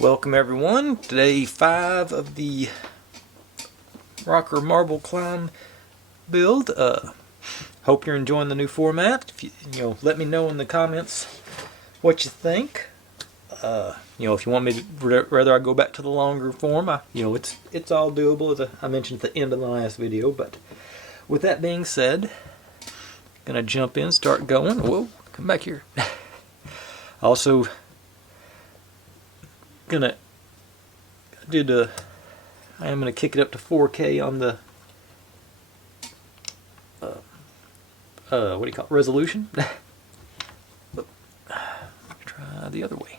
Welcome everyone. Day 5 of the ROKR marble climb build. Hope you're enjoying the new format. If you let me know in the comments what you think. If you want me to, rather I go back to the longer form, it's all doable, as I mentioned at the end of the last video. But with that being said, gonna jump in, start going. Whoa, come back here. Also, I am gonna kick it up to 4K on the what do you call it, resolution. Try the other way.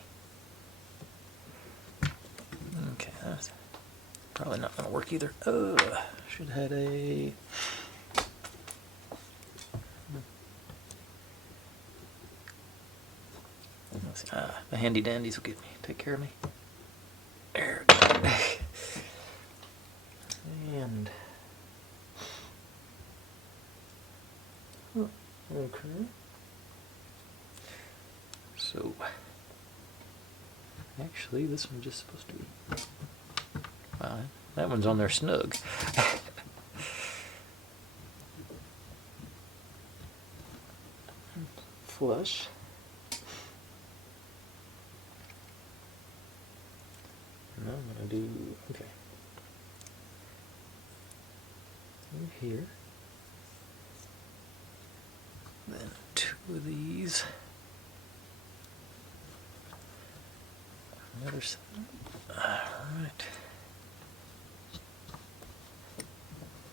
Okay, that's probably not gonna work either. Should have had a the handy dandies will take care of me. There we go. And okay. So actually, this one's just supposed to be. Wow, that one's on there snug. Flush. And I'm gonna do here. Then 2 of these. Another side. Alright.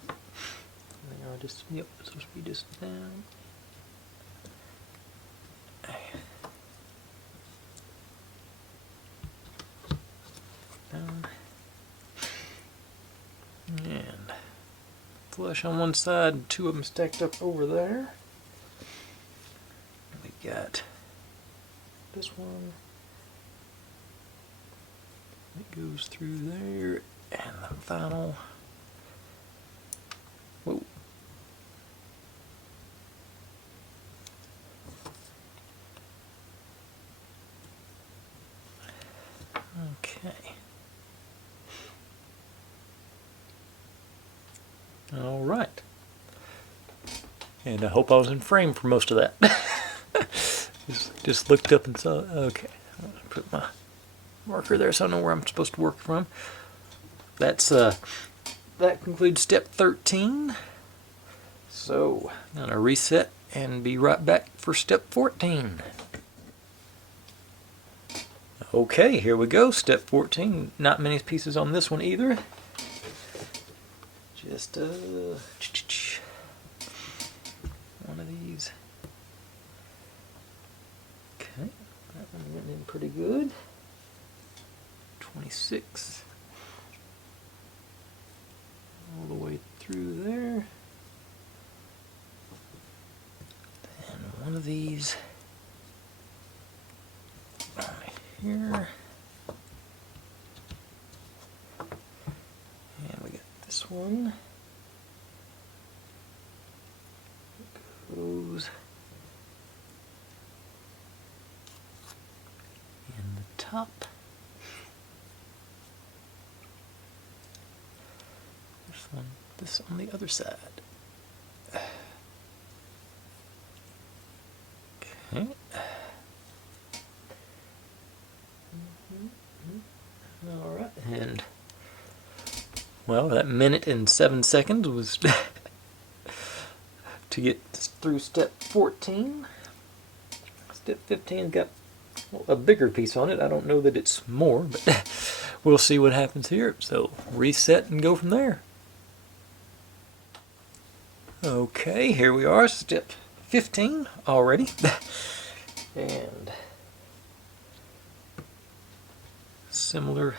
They are just, yep, it's supposed to be just down. Down. And flush on one side, 2 of them stacked up over there. We got this one. It goes through there, and the final. Whoa. Okay. All right. And I hope I was in frame for most of that. just looked up and saw. Okay. I'm gonna put my marker there so I know where I'm supposed to work from. That's that concludes step 13. So I'm gonna reset and be right back for step 14. Okay, here we go. Step 14. Not many pieces on this one either. Just one of these. Okay, that one went in pretty good. 26 all the way through there, and one of these on here, and we got this one that goes in the top. This on the other side. Okay. All right, and well, that minute and 7 seconds was to get through step 14. Step 15 got a bigger piece on it. I don't know that it's more, but we'll see what happens here. So reset and go from there. Okay, here we are, step 15 already. And similar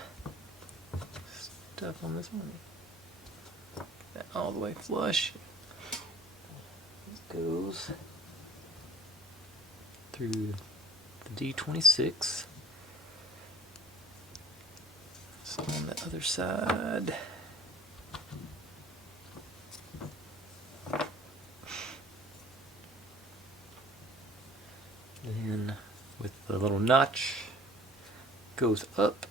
stuff on this one. That all the way flush. This goes through the D26. So on the other side. And with the little notch goes up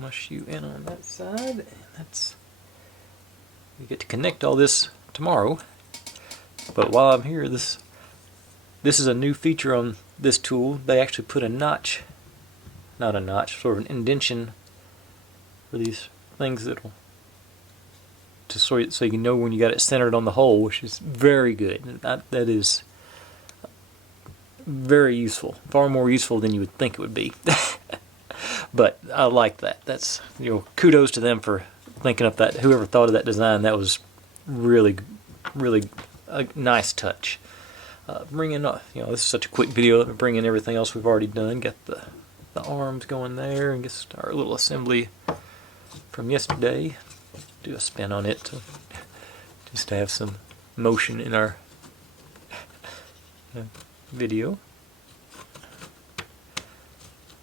mush you in on that side, and that's, we get to connect all this tomorrow. But while I'm here, this is a new feature on this tool. They actually put a notch, not a notch, sort of an indentation for these things that'll, to so you can know when you got it centered on the hole, which is very good. That is very useful, far more useful than you would think it would be. But I like that. That's, you know, kudos to them for thinking up that. Whoever thought of that design, that was really, really a nice touch. Bringing up, you know, this is such a quick video. Let me bring in everything else we've already done. Got the arms going there, and get our little assembly from yesterday. Do a spin on it just to have some motion in our video.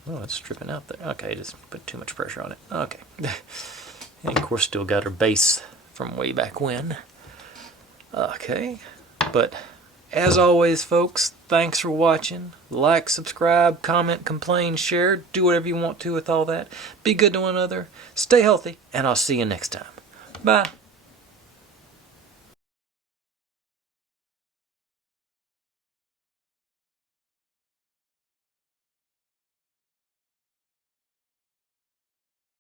Oh, it's stripping out there. Okay, just put too much pressure on it. Okay. And of course still got our base from way back when. Okay, but as always, folks, thanks for watching. Like, subscribe, comment, complain, share, do whatever you want to with all that. Be good to one another, stay healthy, and I'll see you next time. Bye.